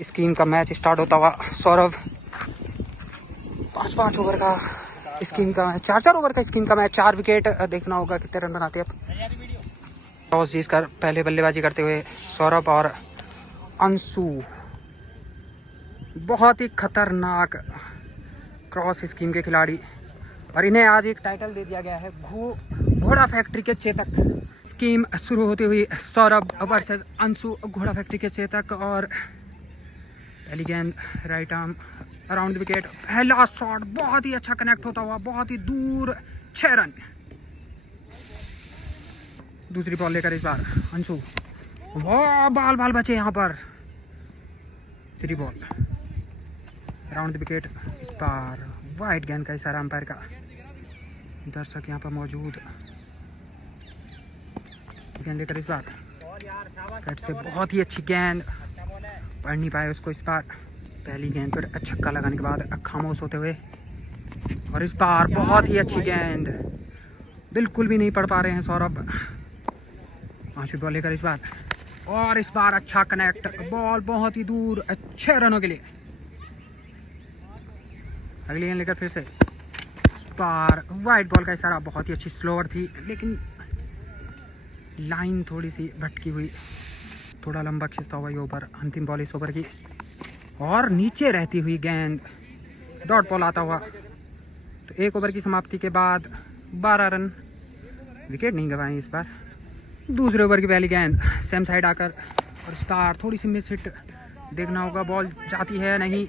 Scheme का match start होता हुआ। सौरभ 5-5 ओवर का स्कीम का मैच, 4-4 ओवर का स्कीम का मैच, 4 विकेट। देखना होगा कितने रन बनाते हैं। टॉस जीतकर पहले बल्लेबाजी करते हुए सौरभ और अंशु। बहुत ही खतरनाक क्रॉस स्कीम के खिलाड़ी, और इन्हें आज एक टाइटल दे दिया गया है घोड़ा फैक्ट्री के चेतक। स्कीम शुरू होती हुई सौरभ वर्सेस अंशु, घोड़ा फैक्ट्री के चेतक। और पहली गेंद right arm around the wicket, पहला शॉट बहुत ही अच्छा कनेक्ट होता हुआ, बहुत ही दूर, 6 रन। दूसरी बॉल लेकर इस बार अंशु, वाह बाल बचे यहाँ पर। तीसरी बॉल अराउंड द विकेट, इस बार वाइड गेंद का इशारा अंपायर का। दर्शक यहाँ पर मौजूद, गेंद लेकर इस बार कट से बहुत ही अच्छी गेंद, पढ़ नहीं पाए उसको इस बार। पहली गेंद पर छक्का लगाने के बाद खामोश होते हुए, और इस बार बहुत ही अच्छी गेंद, बिल्कुल भी नहीं पढ़ पा रहे हैं सौरभ। 5वीं बॉल लेकर इस बार, और इस बार अच्छा कनेक्ट, बॉल बहुत ही दूर, 6 रनों के लिए। अगली गेंद लेकर फिर से बार वाइड बॉल का इशारा, बहुत ही अच्छी स्लोअर थी, लेकिन लाइन थोड़ी सी भटकी हुई, थोड़ा लंबा खिंचता हुआ ये ओवर। अंतिम बॉल इस ओवर की, और नीचे रहती हुई गेंद, डॉट बॉल आता हुआ। तो 1 ओवर की समाप्ति के बाद 12 रन, विकेट नहीं गंवाई इस बार। दूसरे ओवर की पहली गेंद सेम साइड आकर, और इस बार थोड़ी सी मिस हिट, देखना होगा बॉल जाती है नहीं।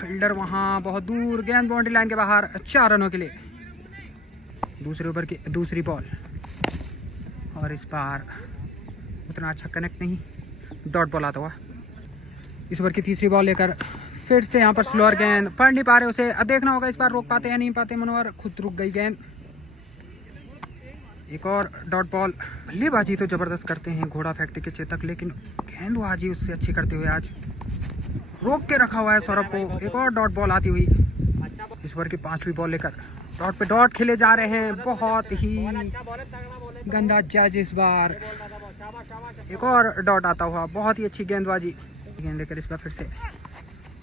फील्डर वहां बहुत दूर, गेंद बाउंड्री लाइन के बाहर, 4 रनों के लिए। दूसरे ओवर की दूसरी बॉल, और इस बार उतना अच्छा कनेक्ट नहीं, डॉट बॉल आता हुआ। इस ओवर की तीसरी बॉल लेकर फिर से यहाँ पर स्लोअर गेंद, पढ़ नहीं पा रहे उसे, देखना होगा इस बार रोक पाते या नहीं पाते मनोहर, खुद रुक गई गेंद। एक और डॉट बॉल। बल्लेबाजी तो जबरदस्त करते हैं घोड़ा फैक्ट्री के चेतक, लेकिन गेंदबाजी उससे अच्छी करते हुए आज रोक के रखा हुआ है सौरभ को। एक और डॉट बॉल आती हुई। इस ओवर की 5वीं बॉल लेकर डॉट पे डॉट खेले जा रहे हैं, बहुत ही गंदा जज इस बार। एक और डॉट आता हुआ, बहुत ही अच्छी गेंदबाजी। गेंद लेकर इस बार फिर से,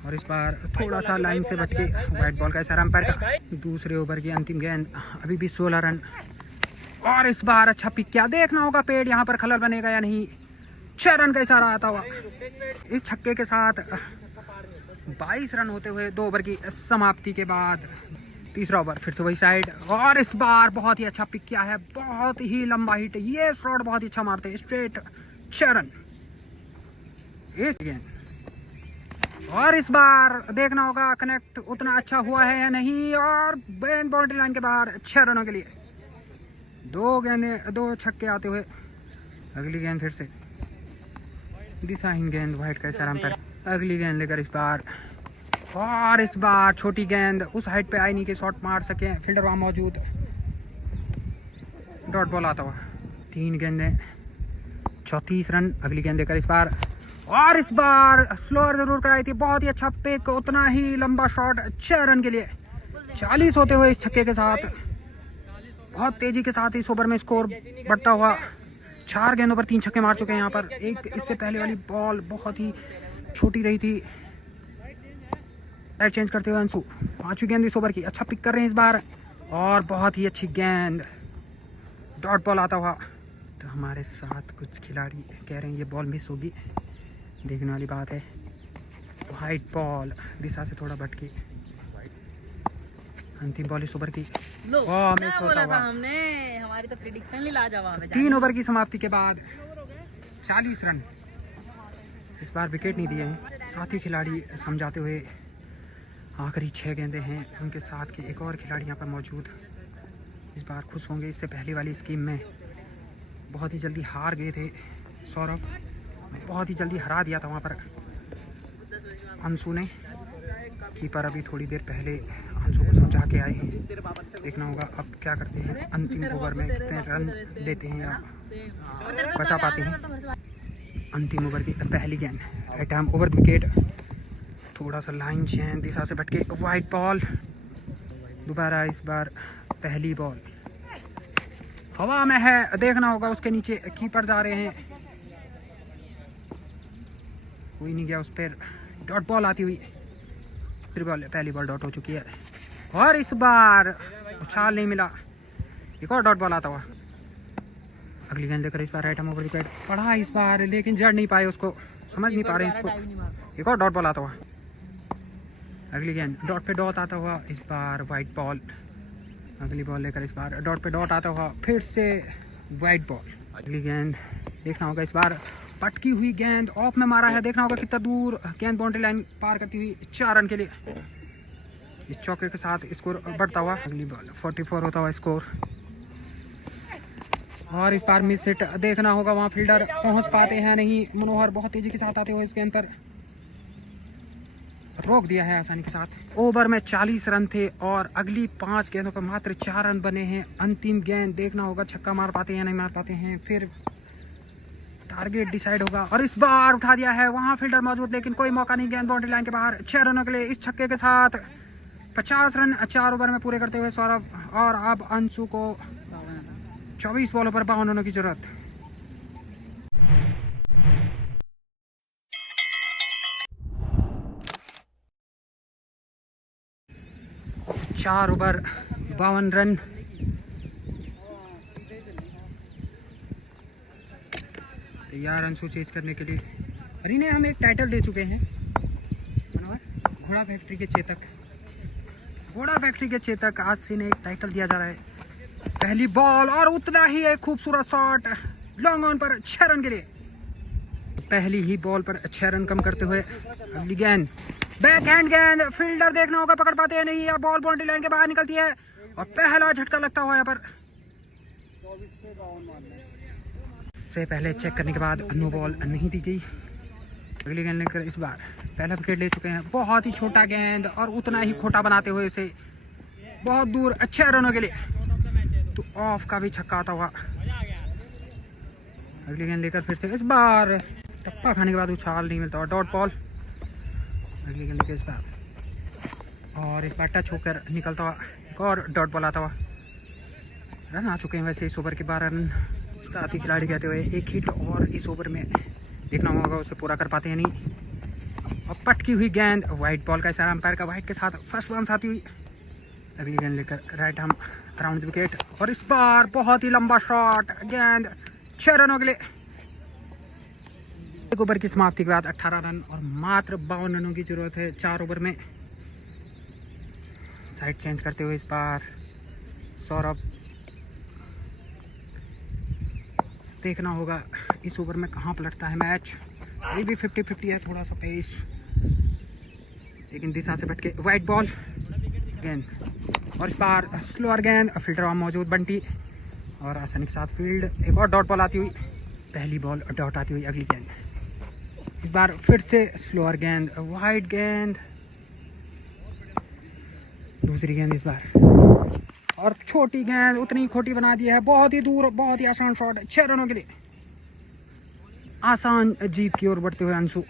और इस बार थोड़ा सा लाइन से भटके, वाइट बॉल का इशारा अंपायर का। दूसरे ओवर की अंतिम गेंद, अभी भी 16 रन, और इस बार अच्छा पिक किया, देखना होगा पेड़ यहाँ पर खलल बनेगा या नहीं। 6 रन का इशारा आता हुआ। इस छक्के के साथ 22 रन होते हुए 2 ओवर की समाप्ति के बाद। तीसरा ओवर फिर से वही साइड, और इस बार बहुत ही अच्छा पिक किया है, बहुत ही लंबा हिट, ये शॉट बहुत ही अच्छा मारते हैं, स्ट्रेट 6 रन। और इस बार देखना होगा कनेक्ट उतना अच्छा हुआ है या नहीं, और बाउंड्री लाइन के बाहर, 6 रनों के लिए। 2 छक्के आते हुए। अगली गेंद फिर से दिशाहीन गेंद, वाइट का इशारा अंपायर। अगली गेंद लेकर इस बार, और इस बार छोटी गेंद, उस हाइट पे आई नहीं कि शॉट मार सके, फील्डर वहां मौजूद, डॉट बॉल आता हुआ। 3 गेंदें, 34 रन। अगली गेंद लेकर इस बार, और इस बार स्लोअर जरूर कराई थी, बहुत ही अच्छा पिक, उतना ही लंबा शॉट, 6 रन के लिए। 40 होते हुए इस छक्के के साथ, बहुत तेजी के साथ इस ओवर में स्कोर बढ़ता हुआ। 4 गेंदों पर 3 छक्के मार चुके हैं यहाँ पर। एक इससे पहले वाली बॉल बहुत ही छोटी रही थी। साइड चेंज करते हुए अंशु, 5वीं गेंद इस ओवर की, अच्छा पिक कर रहे हैं इस बार, और बहुत ही अच्छी गेंद, डॉट बॉल आता हुआ। तो हमारे साथ कुछ खिलाड़ी कह रहे हैं ये बॉल मिस होगी, देखने वाली बात है। वाइट बॉल दिशा से थोड़ा भटकी। अंतिम बॉल इस ओवर की, मिस होता हुआ। हमने हमारी तो प्रेडिक्शन ही लाजवाब है। 3 ओवर की समाप्ति के बाद 40 रन। इस बार विकेट नहीं दिए हैं, साथी खिलाड़ी समझाते हुए। आखिरी 6 गेंदें हैं, उनके साथ के एक और खिलाड़ी यहाँ पर मौजूद, इस बार खुश होंगे। इससे पहले वाली स्कीम में बहुत ही जल्दी हार गए थे सौरभ, बहुत ही जल्दी हरा दिया था वहाँ पर अंशु ने। कीपर अभी थोड़ी देर पहले अंशु को समझा के आए हैं, देखना होगा अब क्या करते हैं, अंतिम ओवर में कितने रन देते हैं या बचा पाते हैं। अंतिम ओवर की पहली गेंद, राइट आर्म ओवर विकेट, थोड़ा सा लाइन चेंज, दिशा से भटके, वाइट बॉल। दोबारा इस बार पहली बॉल हवा में है, देखना होगा उसके नीचे कीपर जा रहे हैं। कोई नहीं गया उस पर। डॉट बॉल आती हुई, फिर बॉल, पहली बॉल डॉट हो चुकी है और इस बार उछाल नहीं मिला। एक और डॉट बॉल आता हुआ। अगली गेंद लेकर इस बार राइट आर्म ओवर विकेट पढ़ा इस बार, लेकिन जड़ नहीं पाए उसको, समझ नहीं पा रहे हैं इसको। एक और डॉट बॉल आता हुआ। अगली गेंद डॉट पे डॉट आता हुआ, इस बार वाइट बॉल। अगली बॉल लेकर इस बार डॉट पे डॉट आता हुआ, फिर से वाइट बॉल। अगली गेंद देखना होगा, इस बार पटकी हुई गेंद ऑफ में मारा है। देखना होगा कितना दूर गेंद बाउंड्री लाइन पार करती हुई 4 रन के लिए। इस चौके के साथ स्कोर बढ़ता हुआ। अगली बॉल 44 होता हुआ स्कोर और इस बार मिस हिट। देखना होगा वहां फील्डर पहुंच पाते हैं नहीं। मनोहर बहुत तेजी के साथ आते हुए इस गेंद पर रोक दिया है आसानी के साथ। ओवर में 40 रन थे और अगली 5 गेंदों पर मात्र 4 रन बने हैं। अंतिम गेंद देखना होगा छक्का मार पाते हैं नहीं मार पाते हैं, फिर टारगेट डिसाइड होगा। और इस बार उठा दिया है, वहां फील्डर मौजूद लेकिन कोई मौका नहीं। गेंद बाउंड्री लाइन के बाहर। 6 रनों के लिए इस छक्के के साथ 50 रन 4 ओवर में पूरे करते हुए सौरभ। और अब अंशु को 24 बॉलों पर 52 रनों की जरूरत। चार ओवर 52 रन। तैयार अंशु चेस करने के लिए। और इन्हें हम एक टाइटल दे चुके हैं, घोड़ा फैक्ट्री के चेतक। घोड़ा फैक्ट्री के चेतक, आज से इन्हें एक टाइटल दिया जा रहा है। पहली बॉल और उतना ही एक खूबसूरत शॉट लॉन्ग ऑन पर 6 रन के लिए। पहली ही बॉल पर 6 रन कम करते हुए। अगली गेंद बैक हैंड गेंद, फील्डर देखना होगा पकड़ पाते हैं नहीं, या बॉल बाउंड्री लाइन के बाहर निकलती है और पहला झटका लगता हुआ यहाँ पर। से पहले चेक करने के बाद नो बॉल नहीं दी गई। अगली गेंद लेकर इस बार पहला विकेट ले चुके हैं। बहुत ही छोटा गेंद और उतना ही खोटा बनाते हुए इसे बहुत दूर 6 रनों के लिए। तो ऑफ का भी छक्का आता हुआ। अगली गेंद लेकर फिर से इस बार टप्पा खाने के बाद उछाल नहीं मिलता और डॉट बॉल। अगली गेंद लेकर इस बार और इस बार टच होकर निकलता हुआ एक और डॉट बॉल आता हुआ। रन आ चुके हैं वैसे इस ओवर के 12 रन। साथ ही खिलाड़ी कहते हुए एक हिट और इस ओवर में देखना होगा उसे पूरा कर पाते हैं नहीं। और पटकी हुई गेंद, वाइट बॉल का इशारा अंपायर का, वाइट के साथ फर्स्ट बाउंस आती हुई। अगली गेंद लेकर राइट आर्म अराउंड विकेट और इस बार बहुत ही लंबा शॉट, गेंद 6 रनों के लिए। एक ओवर की समाप्ति के बाद 18 रन और मात्र 52 रनों की जरूरत है 4 ओवर में। साइड चेंज करते हुए इस बार सौरभ। देखना होगा इस ओवर में कहाँ पलटता है मैच। ये भी 50-50 है, थोड़ा सा पेस, लेकिन दिशा से भटके। वाइट बॉल गेंद और इस बार स्लोअर गेंद, फील्डर वहाँ मौजूद बंटी और आसानी के साथ फील्ड। एक और डॉट बॉल आती हुई, पहली बॉल डॉट आती हुई। अगली गेंद इस बार फिर से स्लोअर गेंद, वाइट गेंद। दूसरी गेंद इस बार और छोटी गेंद उतनी खोटी बना दी है, बहुत ही दूर, बहुत ही आसान शॉट 6 रनों के लिए। आसान जीत की ओर बढ़ते हुए अंशु।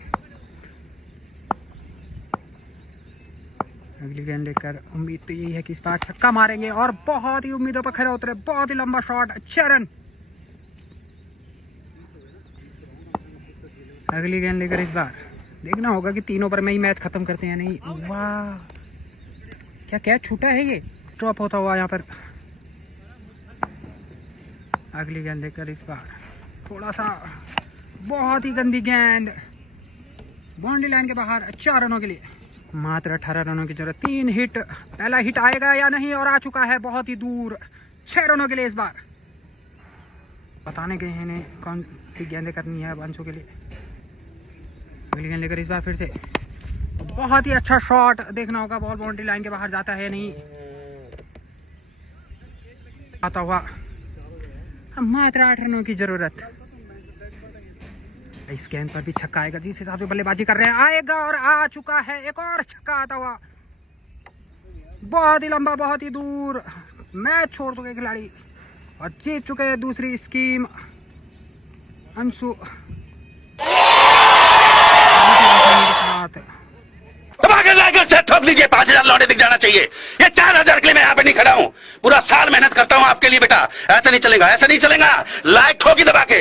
अगली गेंद लेकर उम्मीद तो यही है कि इस बार छक्का मारेंगे और बहुत ही उम्मीदों पर खड़े उतरे। बहुत ही लंबा शॉट 6 रन। अगली गेंद लेकर इस बार देखना होगा कि 3 ओवर में ही मैच खत्म करते हैं नहीं। वाह, क्या कैच छूटा है, ये ड्रॉप होता हुआ यहाँ पर। अगली गेंद लेकर इस बार थोड़ा सा बहुत ही गंदी गेंद, बाउंड्री लाइन के बाहर 4 रनों के लिए। मात्र 18 रनों की जरूरत। 3 हिट, पहला हिट आएगा या नहीं, और आ चुका है बहुत ही दूर 6 रनों के लिए। इस बार बताने गए हैं इन्हें कौन सी गेंदें करनी है अंशु के लिए। अगली गेंद लेकर इस बार फिर से बहुत ही अच्छा शॉट। देखना होगा बॉल बाउंड्री लाइन के बाहर जाता है नहीं, आता हुआ। मात्र 8 रनों की जरूरत। इस गेंद पर भी छक्का आएगा, जिस हिसाब से बल्लेबाजी कर रहे हैं आएगा, और आ चुका है एक और छक्का आता हुआ। बहुत ही लंबा, बहुत ही दूर। मैच छोड़ चुके खिलाड़ी और जीत चुके हैं दूसरी स्कीम अंशु। ठोक लीजिए, 5000 लौटे दिख जाना चाहिए। ये 4000 के लिए मैं यहाँ पे नहीं खड़ा हूँ। पूरा साल मेहनत करता हूँ आपके लिए बेटा। ऐसा नहीं चलेगा, ऐसा नहीं चलेगा। लाइक ठोकी दबा के।